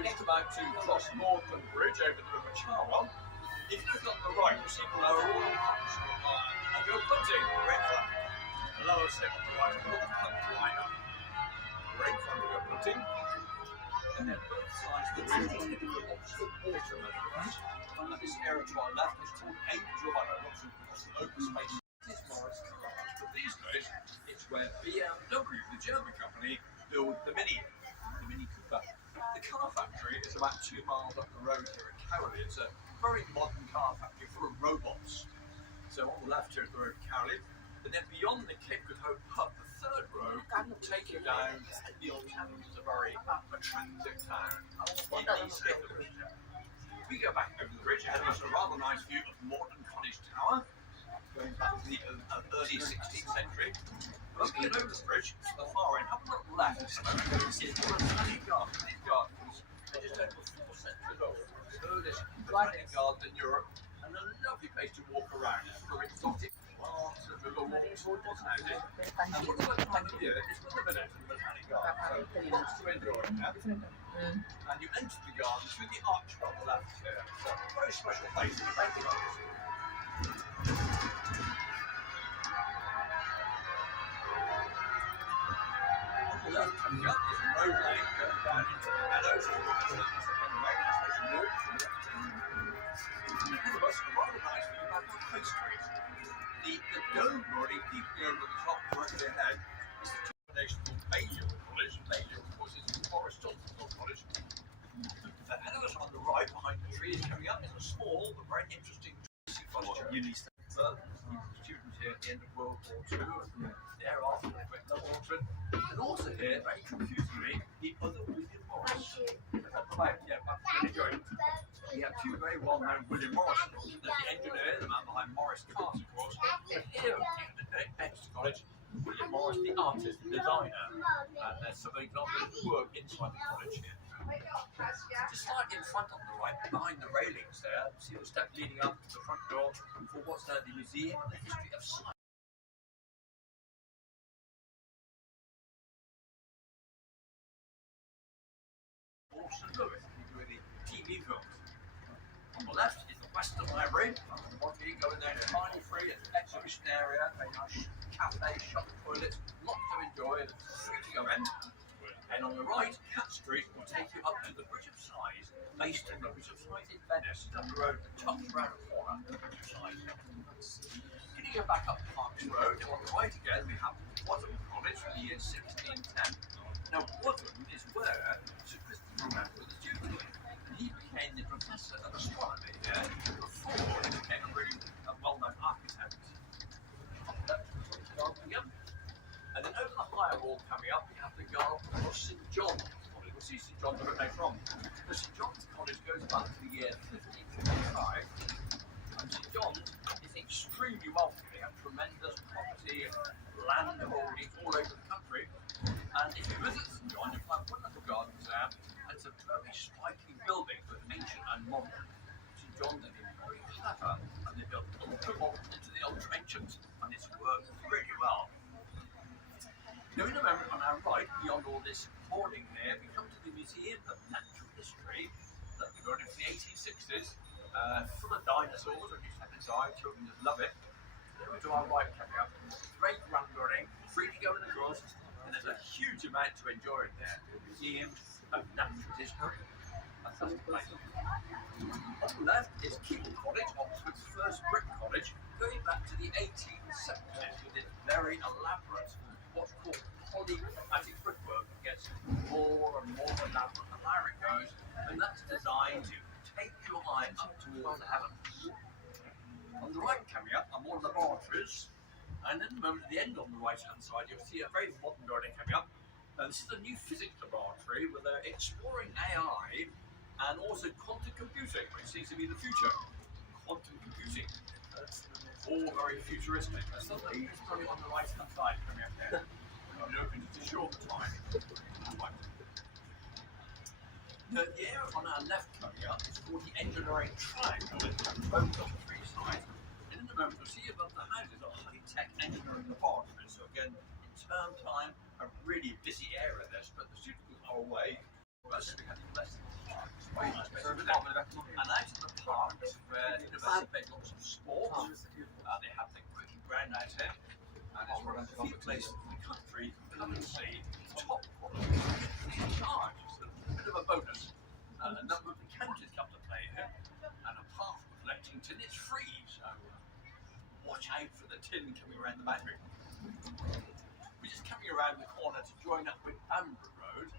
we're just about to cross Northern Bridge over the River Charwell. If you look on the right, you'll see below all pubs and go punting, red flag. The lower step on the right, all pubs line up. Red flag to go punting. And then both sides of the bridge are typical lots of water meadows. And this area to our left is called Angel Island, lots of open space. This is Morris cars, but these days it's where BMW, the German company, build the Mini Cooper. The car factory is about 2 miles up the road here at Cowley. It's a very modern car factory full of robots. So on the left here is the road to Cowley, and then beyond the Cape Good Hope pub, the third road will take you down to the old town, which is a very attractive town in East England. We go back over the bridge, and there's a rather nice view of Morton College Tower, going back to the early 16th century. Looking over the bridge to the far end, up on the left, is one of the Italian gardens. These gardens are just over 4 centuries old. The oldest Italian garden in Europe, and a lovely place to walk around for exotic plants and little walks and houses. And what I like here is with the village of the Italian garden, so lots to enjoy there. And you enter the garden through the archway on the left here. So a very special place in the gardens. Left coming up is a road lane going down into the meadows. And ahead of us, a rather nice view back on High Street. The dome already peeping over the top directly ahead is the combination called Balliol College. Balliol, of course, is Boris Johnson's old college. Ahead of us on the right, behind the trees coming up, is a small but very interesting students here at the end of World War II and thereafter they went to Auckland. And also here, very confusingly, the other William Morris. We have two very well-known William Morrisons. There's the engineer, the man behind Morris Cars, of course. And here at Exeter College, William Morris, the artist, the designer. And there's some examples of work inside the college here. Just slightly in front on the right, behind the railings there, see the step leading up to the front door for what's now the Museum of the History of Science. Orson Lewis, doing the TV films. On the left is the Western Library. Once you go in there, it's entirely free. It's an exhibition area, very nice cafe, shop, toilets, lots to enjoy, and free to go in. And on the right, Cat Street will take you up to the Bridge of Sighs, based on the Bridge of Sighs in Venice. It's up the road, tucked around the corner, the Bridge of Sighs. Can you go back up Parks Road? And on the right again, we have Wadham College from the year 1610. Now, Wadham is where Sir Sethukarnan was a student, and he became the professor of astronomy here before he became a really well-known architect. And then over the higher wall coming up, we have the garden of St John's College. We'll see St John's a bit later on. The St John's College goes back to the year 1555, and St John's is extremely wealthy. They have tremendous property and land holdings all over the country. And if you visit St John, you'll find wonderful gardens there. It's a very striking building, both ancient and modern. St John's have been very clever, and they built ultra-modern into the ultra-ancient, and it's worked really well. Now in the moment on our right, beyond all this hoarding here, we come to the Museum of Natural History that we got in the 1860s, full of dinosaurs. When you step inside, children just love it. Then we to our right coming up, great grand building, free to go in the cross, and there's a huge amount to enjoy in there. The Museum of Natural History. Fantastic place. On the left is Keble College, Oxford's first brick college, going back to the 1870s with its very elaborate, what's called polychromatic brickwork. It gets more and more elaborate the higher it goes, and that's designed to take your eye up towards the heavens. On the right coming up are more laboratories, and in a moment at the end on the right hand side you'll see a very modern building coming up. This is a new physics laboratory where they're exploring AI and also quantum computing, which seems to be the future. Quantum computing. All very futuristic. There's something probably on the right hand side coming up there. I'm open to show the time. The area on our left coming up is called the engineering triangle. It's composed on 3 sides. And in a moment we'll see above the houses a high-tech engineering laboratory. So again, in term time, a really busy area this, but the students are away Us, we had less than very nice places with it. And out in the parks where university play lots of sports, they have the cricket ground out here, and it's one of the few places in the country you can come and see top quality free of charge. It's a bit of a bonus. A number of the counties come to play here, and apart from collecting tin, it's free, so watch out for the tin coming around the boundary. We're just coming around the corner to join up with Bamber Road.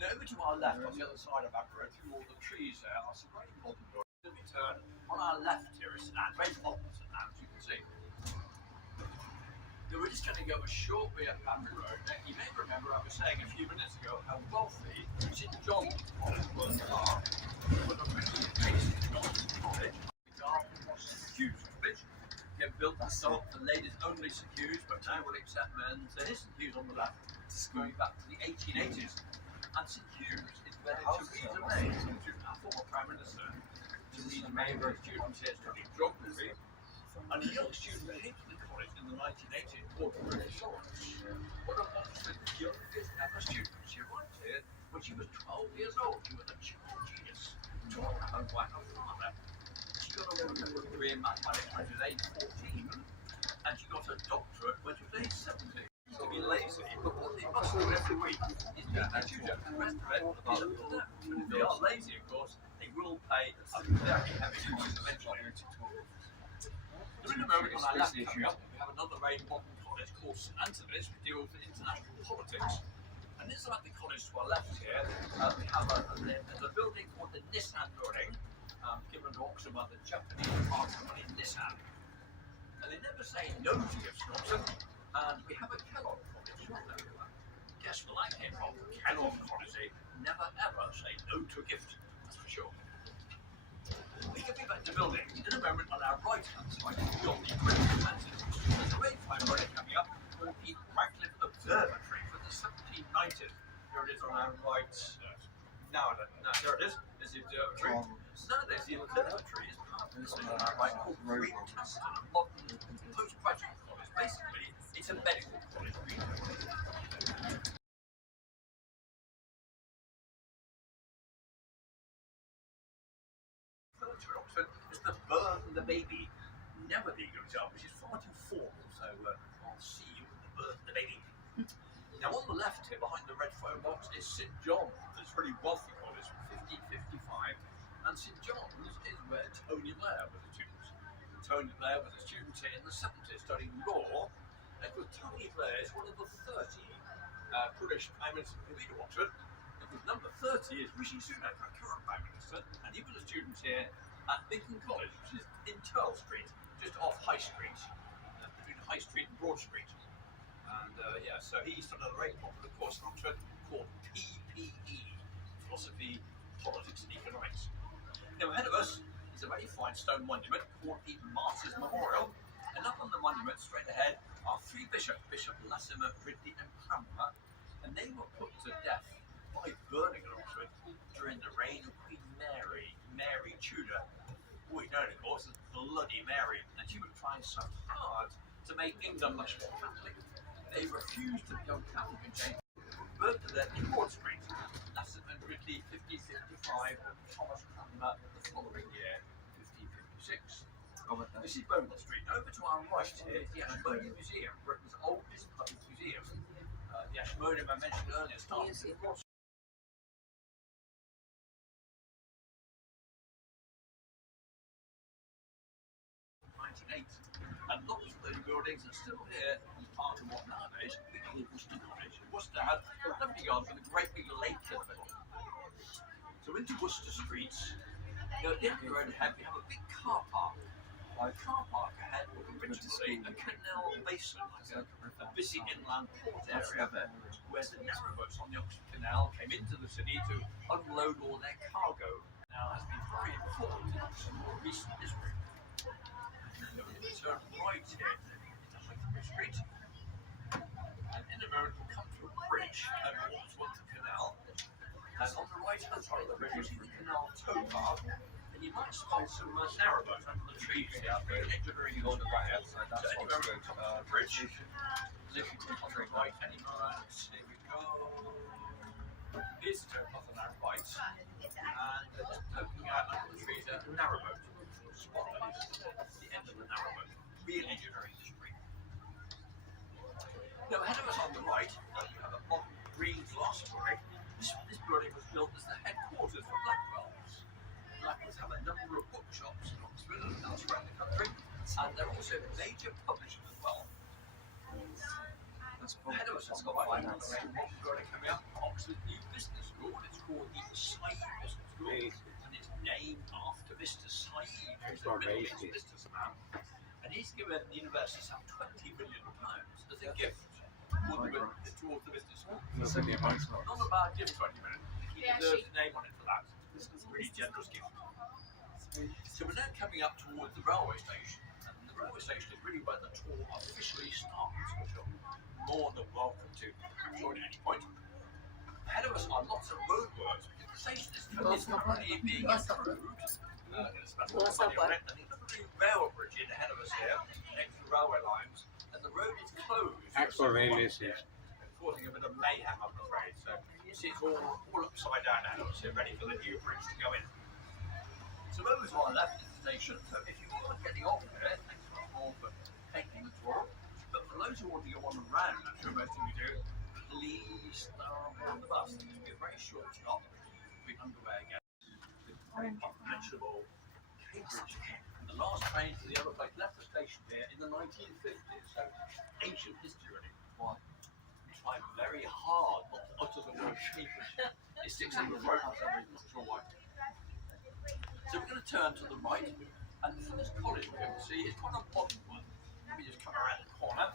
Now, over to our left, on the other side of Bamber Road, through all the trees there, are some very modern buildings. Let me turn. On our left here is St Anne's, very modern St Anne's, you can see. Now, we're just going to go a short way up Bamber Road. Now, you may remember I was saying a few minutes ago how wealthy St John's College was originally based in John's College. The garden was St Hugh's College. They built that up, the ladies only St Hugh's, but now we'll accept men. So here's St Hugh's on the left, going back to the 1880s. And St Hugh's is where Theresa May, our former Prime Minister, Theresa May, where students here studying geography, and a young student came to the college in the 1980s called British Lawrence. One of Oxford's youngest ever students. She arrived here when she was 12 years old. She was a child genius, taught her home by her father. She got a degree in mathematics when she was age 14, and she got a doctorate when she was age 17. To be lazy, but what they must do every week is meet their tutor. The rest of it is up to them. But if they are lazy, of course, they will pay a very heavy price eventually. So in a moment, on our left coming up, we have another very modern college called St Anthony's, which deals with international politics. And inside the college to our left here, we have a building called the Nissan Building, given to Oxford by the Japanese company Nissan. And they never say no to gifts to Oxford. And we have a Kellogg College. Guess where that came from? Kellogg College. They never ever say no to a gift, that's for sure. We can be back to the building. In a moment, on our right hand side, we've got the British Mansion. There's a very fine building coming up called the Radcliffe Observatory from the 1790s. Here it is on our right. Now, there it is. There's the observatory. So nowadays, the observatory is part of the college on our right called Green Taston, a modern postgraduate college. Basically, it's a medical college. Furniture at Oxford is the birth of the baby. Never the example, which is far too formal, so I'll see you at the birth of the baby. Now on the left here, behind the red phone box, is St John's. It's a really wealthy college from 1555, and St John's is where Tony Blair was a student. Tony Blair was a student here in the 70s studying law. And with Tony Blair is one of the 30 British Prime Ministers who've been to Oxford. And with number 30 is Rishi Sunak, our current Prime Minister, and he was a student here at Lincoln College, which is in Turl Street, just off High Street, between High Street and Broad Street. And so he studied a very popular course in Oxford called PPE, Philosophy, Politics and Economics. Now ahead of us is a very fine stone monument called the Martyrs' Memorial. And up on the monument, straight ahead, are three bishops, Bishop Latimer, Ridley and Cranmer, and they were put to death by burning at Oxford during the reign of Queen Mary Tudor, always known of course as Bloody Mary, and she was trying so hard to make England much more Catholic. They refused to become Catholic and changed birth to death in Broad Street. Latimer and Ridley, 1555, and Thomas Cranmer the following year, 1556. This is Beaumont Street. Over to our right here is the Ashmolean Museum, Britain's oldest public museum. The Ashmolean I mentioned earlier started in Broad Street. 1908. And lots of those buildings are still here as part of what nowadays we call Worcester College. Worcester has a lovely garden with a great big lake in the middle. So into Worcester Street, at the end of the road ahead we have a big car park. A car park ahead was originally a canal basin, like a busy inland port area, where the narrowboats on the Oxford Canal came into the city to unload all their cargo. Now has been very important in some more recent history. And then we turn right here into Highbury Street, and in a moment we'll come to a bridge over Wadsworth Canal. And on the right hand side of the bridge you see the canal tow bar. You might spot some narrowboats under the trees here. Very engineering on the right outside. So any moment we come to the bridge, position on the right, any moments, here we go. Here's the turnpike on our right, and just poking out under the trees a narrowboat. Spot that is the end of the narrowboat. Real engineering history. Now ahead of us on the right, you have a modern green glass building. This building was built as the headquarters for Blackwell's. Blackwell's have a number of bookshops in Oxford and elsewhere in the country, and they're also major publishers as well. Ahead of us on the right, building coming up, Oxford New Business School. It's called the Said Business School, and it's named after Mr. Said, who's a Middle East businessman, and he's given the university some £20 million as a gift towards the business school. Not a bad gift, 20 million. He deserves a name on it for that. This is a really generous gift. So we're now coming up towards the railway station, and the railway station is really where the tour officially starts, which you're more than welcome to join at any point. Ahead of us are lots of roadworks because the station is currently being improved. Going to spend a lot of money on it, and there's a new rail bridge in ahead of us here, next to railway lines, and the road is closed. Actual railway station. Causing a bit of mayhem, I'm afraid. So you see it's all upside down ahead of us here, ready for the new bridge to go in. So over to our left is the station, so if you are getting off here, thanks for taking the tour. But for those who want to go on and round, I'm sure most of you do, please start on the bus. It's going to be a very short stop. We'll be underway again. Unmentionable Cambridge. And the last train to the other place left the station here in the 1950s, so ancient history really. Why? We try very hard not to utter the word Cambridge. It sticks in the throat for some reason, not sure why. So we're going to turn to the right, and for this college we're going to see, it's quite a modern one. Let me just come around the corner.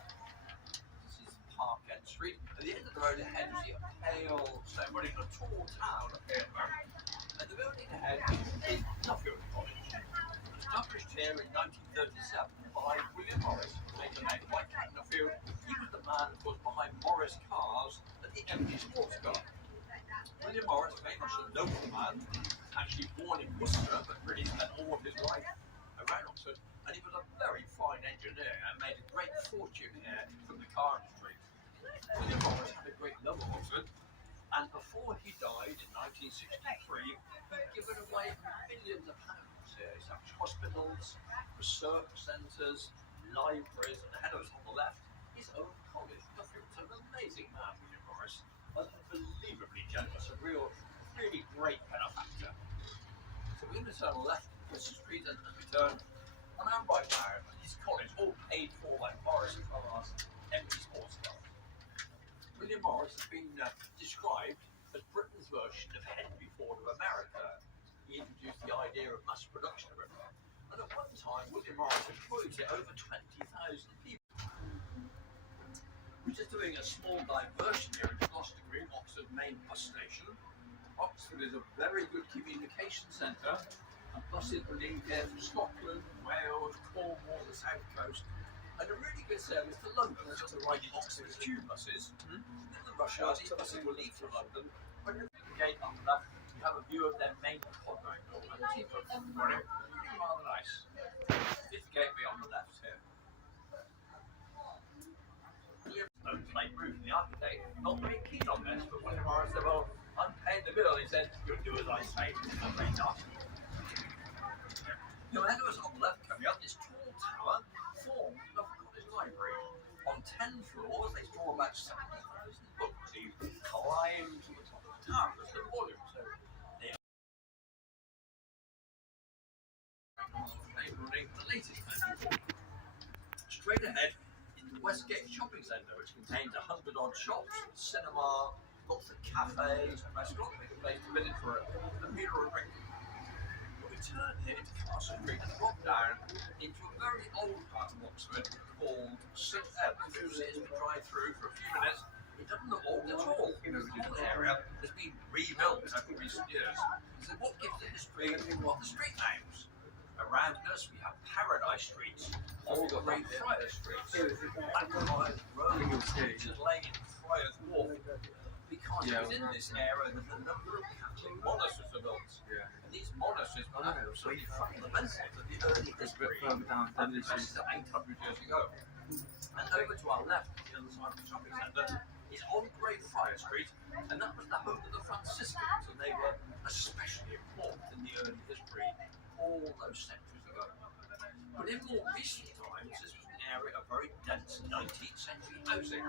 This is Park End Street. At the end of the road ahead, you see a pale stone building, a tall town up here at the moment. And the building ahead is Nuffield College. Established here in 1937 by William Morris, later named by Captain Nuffield. He was the man, of course, behind Morris Cars and the MG Sports Car. William Morris, very much a local man, actually born in Worcester, but really spent all of his life around Oxford. And he was a very fine engineer and made a great fortune here from the car industry. William Morris had a great love of Oxford, and before he died in 1963, he'd given away millions of pounds here. He established hospitals, research centres, libraries, and ahead of us on the left, his own college. Nuffield. An amazing man, William Morris, unbelievably generous, a really great benefactor. So we're going to turn left across the street and return on our right now. His college, all paid for by Morris Cars, MG Sports Car. William Morris has been described as Britain's version of Henry Ford of America. He introduced the idea of mass production of it. And at one time, William Morris employed over 20,000 people. We're just doing a small diversion here in Gloucester Green, Oxford main bus station. Oxford is a very good communication centre, and buses will leave here from Scotland, Wales, Cornwall, the south coast, and a really good service to London. There's just the right Oxford tube buses. In the rush hour, these buses will leave from London. When you're at the gate on the left, you have a view of their main quadrangle, and the seats are really rather nice. This gate be on the left here. Stone plate roof. The architect not very keen on this, but William Morris said, "Well, I'm paying the bill." He said, "You'll do as I say." It's not very nice. Now, ahead of us on the left, coming up, this tall tower formed the college library. On 10 floors, they store about 70,000 books. You climb to the top of the tower. There's the volume, so they are the latest kind. Straight ahead is the Westgate Shopping Centre, which contains 100-odd shops, cinema, lots of cafes and restaurants. A good place to visit for a meal or a drink. But we turn here into Castle Street and drop down into a very old part of Oxford called St Evans. You'll see as we drive through for a few minutes. It doesn't look old at all. The whole area has been rebuilt over recent years. So what gives it history? What are the street names? Around us we have Paradise Street, Old Great Friars Street, Blackfriars Road, Teachers Lane, Friars Wharf. Because within this area there's a number of Catholic monasteries are built. And these monasteries were absolutely fundamental to the early history of the 800 years ago. And over to our left, the other side of the shopping centre, is on Greyfriars Street, and that was the home of the Franciscans, and they were especially important in the early history all those centuries ago. But in more recent times, this was an area of very dense 19th century housing.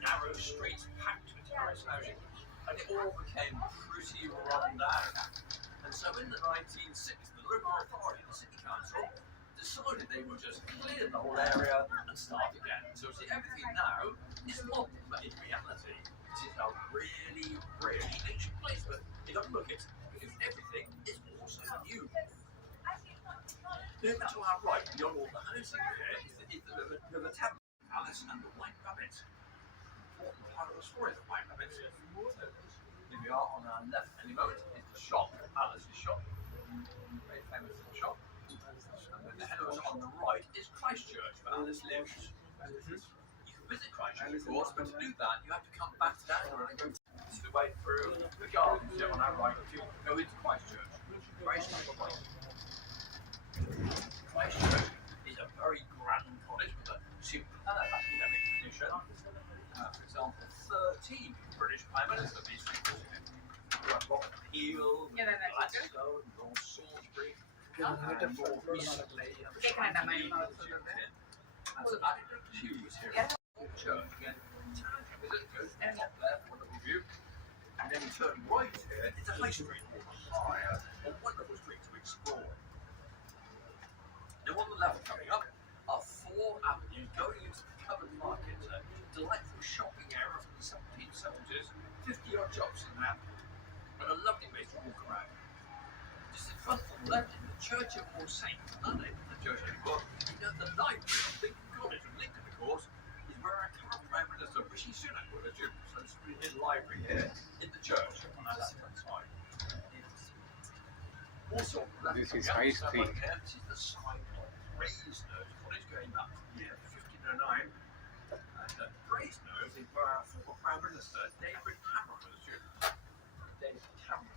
Narrow streets packed with terrace housing, and it all became pretty run down. And so in the 1960s, the local authority, the city council, decided they would just clear the whole area and start again. So see, everything now is modern, but in reality, this is a really, really ancient place. But you don't look it, because everything is also new. Over to our right, beyond all the housing here, is the River Thames Palace and the White Rabbit. Important part of the story of the White Rabbit. Here we are on our left any moment is the shop, Alice's shop. Very famous little shop. And then the head on the right is Christchurch, where Alice lives. You can visit Christchurch, of course, but to do that, you have to come back down and go the way through the gardens here on our right if you go into Christchurch. Very special place. Christchurch is a very grand cottage with a superb academic tradition. For example, 13 British Prime Ministers these people. We have Robert Peel, Gladstone, Lord Salisbury, and more recently, and so Addington Kew is here. Church again. Visit, go up there, wonderful view. And then we turn right here, it's a high street, a wonderful street to explore. Now on the left coming up are 4 avenues going into the covered market, a delightful shopping area from the 1770s, 50 odd shops in there, and a lovely place to walk around. Just in front on the left is the Church of All Saints, not named the church anymore. You know, the library of Lincoln College, and Lincoln, of course, is where our current Prime Minister Rishi Sunak would have lived. So this is his library here in the church on our left-hand side. Also, This is High Street. This is the side of Brasenose College going back to the year 1509. And Brasenose is where our former Prime Minister David Cameron was a student. David Cameron